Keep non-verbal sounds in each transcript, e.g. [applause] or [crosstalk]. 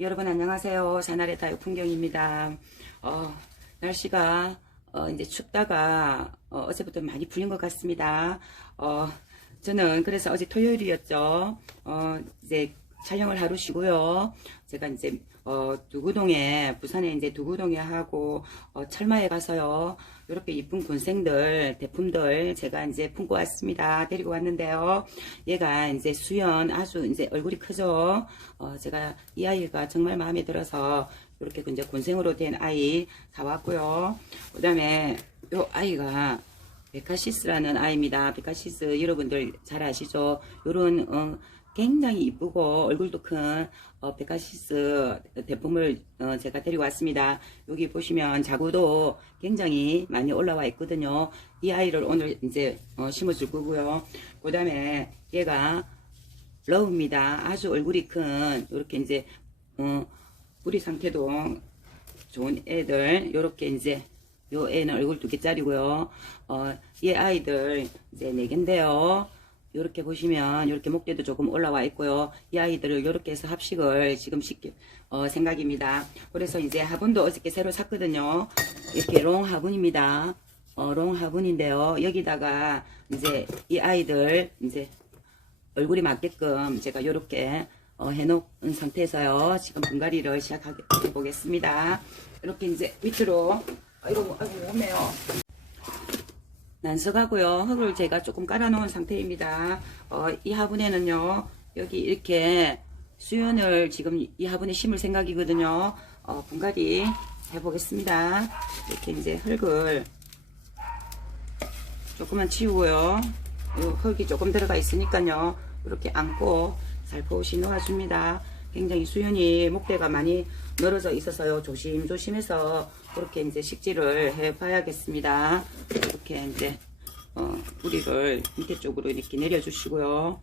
여러분 안녕하세요. 사나의 다육 풍경입니다. 어, 날씨가 어, 이제 춥다가 어, 어제부터 많이 풀린 것 같습니다. 어, 저는 그래서 어제 토요일이었죠. 어, 이제 촬영을 하루 쉬고요. 제가 이제 어, 두구동에 부산에 이제 두구동에 하고 어, 철마에 가서요. 이렇게 이쁜 군생들 대품들 제가 이제 품고 왔습니다. 데리고 왔는데요. 얘가 이제 수연 아주 이제 얼굴이 크죠. 어, 제가 이 아이가 정말 마음에 들어서 이렇게 이제 군생으로 된 아이 사왔고요. 그 다음에 요 아이가 베카시스라는 아이입니다. 베카시스 여러분들 잘 아시죠? 요런 어, 굉장히 이쁘고 얼굴도 큰 어, 베카시스 대품을 어, 제가 데리고 왔습니다. 여기 보시면 자구도 굉장히 많이 올라와 있거든요. 이 아이를 오늘 이제 어, 심어줄 거고요. 그 다음에 얘가 러브입니다. 아주 얼굴이 큰 이렇게 이제 어, 뿌리 상태도 좋은 애들 요렇게 이제 요 애는 얼굴 두 개짜리고요. 어, 얘 아이들 이제 네 개인데요. 요렇게 보시면 요렇게 목대도 조금 올라와 있고요. 이 아이들을 요렇게 해서 합식을 지금 시킬 어, 생각입니다. 그래서 이제 화분도 어저께 새로 샀거든요. 이렇게 롱 화분입니다. 어, 롱 화분인데요. 여기다가 이제 이 아이들 이제 얼굴이 맞게끔 제가 요렇게 어, 해놓은 상태에서요. 지금 분갈이를 시작해 보겠습니다. 이렇게 이제 밑으로 아이고 아이고 오네요. 난석하고요. 흙을 제가 조금 깔아놓은 상태입니다. 어, 이 화분에는요. 여기 이렇게 수연을 지금 이 화분에 심을 생각이거든요. 어, 분갈이 해보겠습니다. 이렇게 이제 흙을 조금만 치우고요. 요 흙이 조금 들어가 있으니까요. 이렇게 안고 살포시 놓아줍니다. 굉장히 수연이 목대가 많이 늘어져 있어서요. 조심조심해서 그렇게 이제 식지를 해 봐야겠습니다. 이렇게 이제 어, 뿌리를 밑에 쪽으로 이렇게 내려주시고요.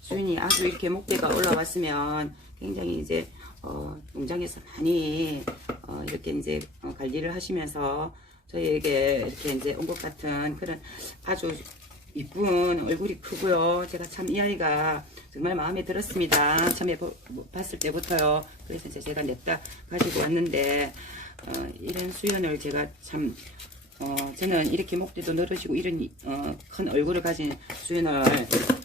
수연이 아주 이렇게 목대가 올라왔으면 굉장히 이제 어, 농장에서 많이 어, 이렇게 이제 어, 관리를 하시면서 저희에게 이렇게 이제 온 것 같은 그런 아주 이쁜 얼굴이 크고요. 제가 참 이 아이가 정말 마음에 들었습니다. 처음에 보- 뭐 봤을 때부터요. 그래서 이제 제가 냅다 가지고 왔는데 어, 이런 수연을 제가 참 어, 저는 이렇게 목대도 늘어지고 이런 어, 큰 얼굴을 가진 수연을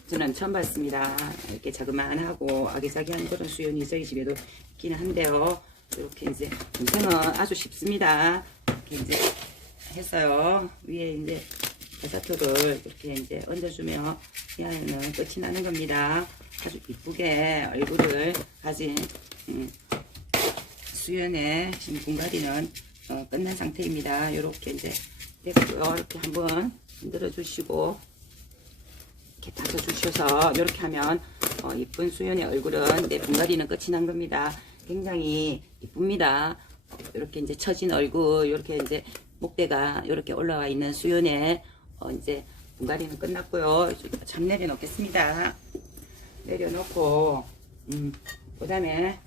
저는 처음 봤습니다. 이렇게 자그만하고 아기자기한 그런 수연이 저희 집에도 있기는 한데요. 이렇게 이제 인생은 아주 쉽습니다. 이렇게 이제 했어요. 위에 이제 버섯토를 이렇게 이제 얹어주면 이 아이는 끝이 나는 겁니다. 아주 이쁘게 얼굴을 가진 음, 수연의 신분가리는 어, 끝난 상태입니다. 이렇게 이제 됐고요. 이렇게 한번 흔들어 주시고 이렇게 다져 주셔서 이렇게 하면 어, 이쁜 수연의 얼굴은 내 분갈이는 끝이 난 겁니다. 굉장히 이쁩니다. 어, 이렇게 이제 처진 얼굴, 이렇게 이제 목대가 이렇게 올라와 있는 수연의 어, 이제 분갈이는 끝났고요. 잠 내려놓겠습니다. 내려놓고 음, 그 다음에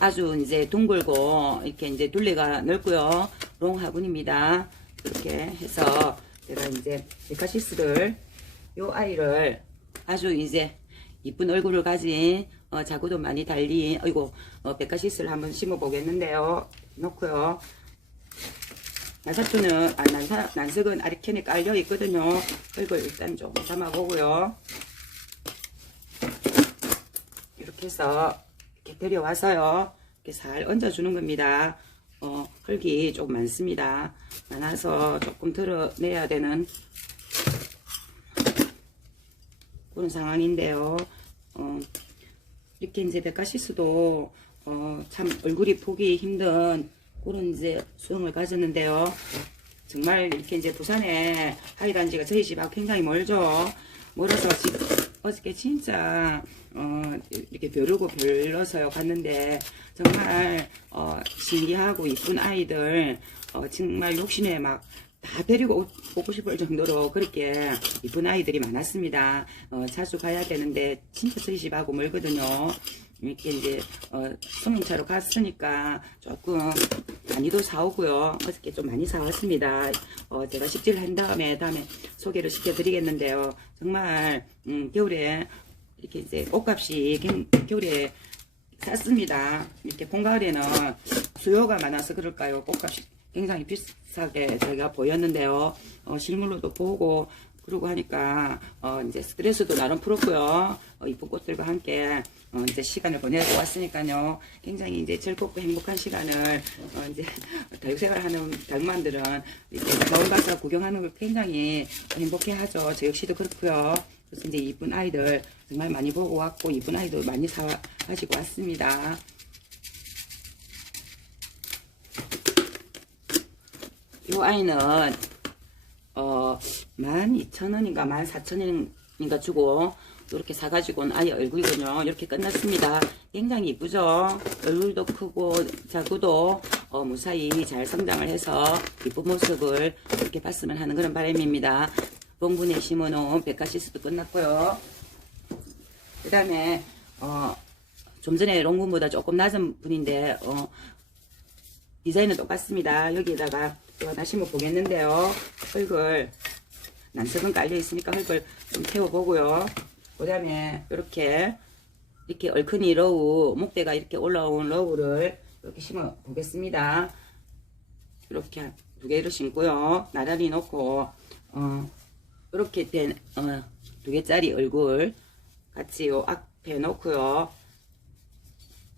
아주 이제 둥글고 이렇게 이제 둘레가 넓고요. 롱 화분입니다. 이렇게 해서 제가 이제 데카시스를 요 아이를 아주 이제 이쁜 얼굴을 가진 어, 자구도 많이 달린 어이고 어, 베카시스를 한번 심어 보겠는데요. 놓고요. 난사초는 아 난사 난석은 아리캔에 깔려 있거든요. 이걸 일단 좀 담아 보고요. 이렇게 해서 이렇게 데려와서요. 이렇게 살 얹어주는 겁니다. 어, 흙이 좀 많습니다. 많아서 조금 드러내야 되는 그런 상황인데요. 어, 이렇게 이제 데카시스도 어, 참 얼굴이 보기 힘든 그런 이제 수영을 가졌는데요. 정말 이렇게 이제 부산에 하이단지가 저희 집하고 굉장히 멀죠. 멀어서 어저께 진짜 어, 이렇게 벼르고 별러서요 갔는데 정말 어, 신기하고 이쁜 아이들 어, 정말 욕심에 막 다 데리고 오- 오고 싶을 정도로 그렇게 이쁜 아이들이 많았습니다. 어, 자주 가야 되는데 진짜 저희 집하고 멀거든요. 이렇게 이제 어, 승용차로 갔으니까 조금 많이도 사오고요. 어저께 좀 많이 사왔습니다. 어, 제가 식재를 한 다음에 다음에 소개를 시켜드리겠는데요. 정말 음, 겨울에 이렇게 이제 옷값이 갱- 겨울에 쌌습니다. 이렇게 봄가을에는 수요가 많아서 그럴까요? 꽃값이 굉장히 비싸게 제가 보였는데요. 어, 실물로도 보고 그러고 하니까 어, 이제 스트레스도 나름 풀었고요. 어, 이쁜 꽃들과 함께 어, 이제 시간을 보내고 왔으니까요. 굉장히 이제 즐겁고 행복한 시간을 어, 이제 [laughs] 다육생활하는 다육만들은 이렇게 겨울 가서 구경하는 걸 굉장히 행복해하죠. 저 역시도 그렇고요. 그래서 이제 이쁜 아이들 정말 많이 보고 왔고 이쁜 아이들 많이 사 가지고 왔습니다. 이 아이는 어 12,000원인가 14,000원인가 주고 이렇게 사가지고 온 아이 얼굴이군요. 이렇게 끝났습니다. 굉장히 이쁘죠? 얼굴도 크고 자구도 어, 무사히 잘 성장을 해서 이쁜 모습을 이렇게 봤으면 하는 그런 바람입니다. 봉분에 심어놓은 백가시스도 끝났고요. 그 다음에 어, 좀 전에 롱분보다 조금 낮은 분인데 어, 디자인은 똑같습니다. 여기에다가 또 하나 심어 보겠는데요. 흙을 난석은 깔려 있으니까 흙을 좀 태워보고요. 그 다음에 이렇게 이렇게 얼큰이 러우 목대가 이렇게 올라온 러우를 이렇게 심어 보겠습니다. 이렇게 두 개를 심고요. 나란히 놓고 어, 이렇게 된 어, 두 개짜리 얼굴 같이 요 앞에 놓고요.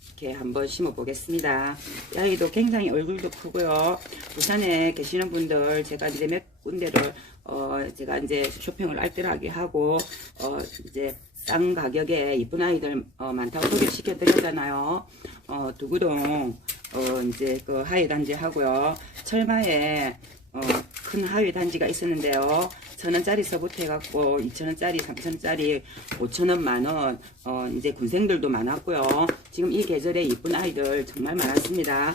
이렇게 한번 심어 보겠습니다. 이 아이도 굉장히 얼굴도 크고요. 부산에 계시는 분들 제가 이제 몇 군데를 어 제가 이제 쇼핑을 알뜰하게 하고 어 이제 싼 가격에 이쁜 아이들 어 많다고 소개시켜 드렸잖아요. 어 두구동 어 이제 그 하회 단지 하고요. 철마에 어, 큰 하회 단지가 있었는데요. 천 원짜리서부터 해갖고 이천 원짜리, 삼천 원짜리, 오천 원, 만 원, 어, 이제 군생들도 많았고요. 지금 이 계절에 이쁜 아이들 정말 많았습니다.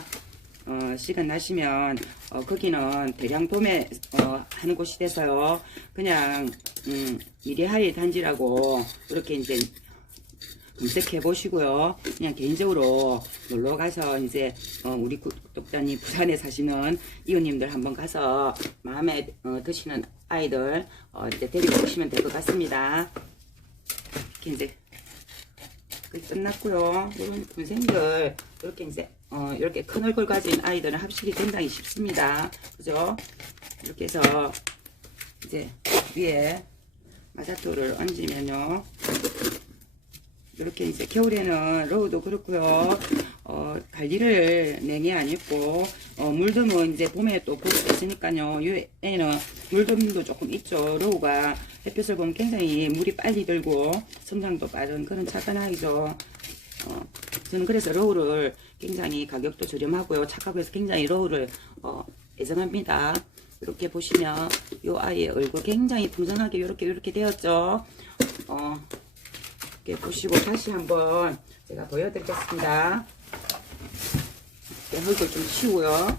어, 시간 나시면 어, 거기는 대량 도매 어, 하는 곳이 돼서요. 그냥 음, 미래하회 단지라고 이렇게 이제 검색해 보시고요. 그냥 개인적으로 놀러 가서 이제 어, 우리 구독자님 부산에 사시는 이웃님들 한번 가서 마음에 어, 드시는 아이들 어, 이제 데리고 오시면 될 것 같습니다. 이렇게 이제 끝- 끝났고요. 이런 군생들 이렇게 이제 어, 이렇게 큰 얼굴 가진 아이들은 합실이 굉장히 쉽습니다. 그죠? 이렇게 해서 이제 위에 마사토를 얹으면요. 이렇게 이제 겨울에는 로우도 그렇고요. 어, 관리를 냉이 안 있고 어, 물듬은 이제 봄에 또 볼수 있으니까요. 이 애는 물듬도 조금 있죠. 로우가 햇볕을 보면 굉장히 물이 빨리 들고 성장도 빠른 그런 착한 아이죠. 어, 저는 그래서 로우를 굉장히 가격도 저렴하고요. 착하고 해서 굉장히 로우를 어, 애정합니다. 이렇게 보시면 이 아이의 얼굴 굉장히 풍성하게 이렇게 이렇게 되었죠. 어, 이렇게 보시고 다시 한번 제가 보여드리겠습니다. 흙을 좀 치우고요.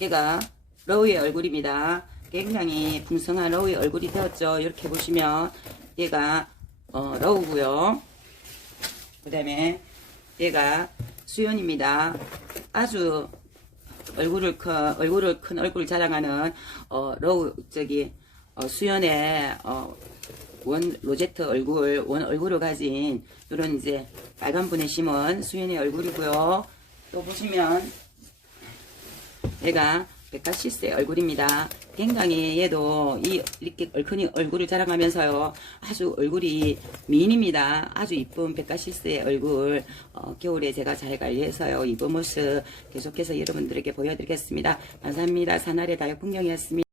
얘가 러우의 얼굴입니다. 굉장히 풍성한 러우의 얼굴이 되었죠. 이렇게 보시면 얘가 어, 러우고요. 그 다음에 얘가 수연입니다. 아주 얼굴을 큰 얼굴을 큰 얼굴 자랑하는 어, 러우 저기 어, 수연의 어, 원 로제트 얼굴 원 얼굴을 가진 이런 이제 빨간 분의 심은 수연의 얼굴이고요. 또 보시면 얘가 백가시스의 얼굴입니다. 굉장히 얘도 이 이렇게 얼큰이 얼굴을 자랑하면서요. 아주 얼굴이 미인입니다. 아주 이쁜 백가시스의 얼굴 어, 겨울에 제가 잘 관리해서요. 이쁜 모습 계속해서 여러분들에게 보여드리겠습니다. 감사합니다. 산알의 다육 풍경이었습니다.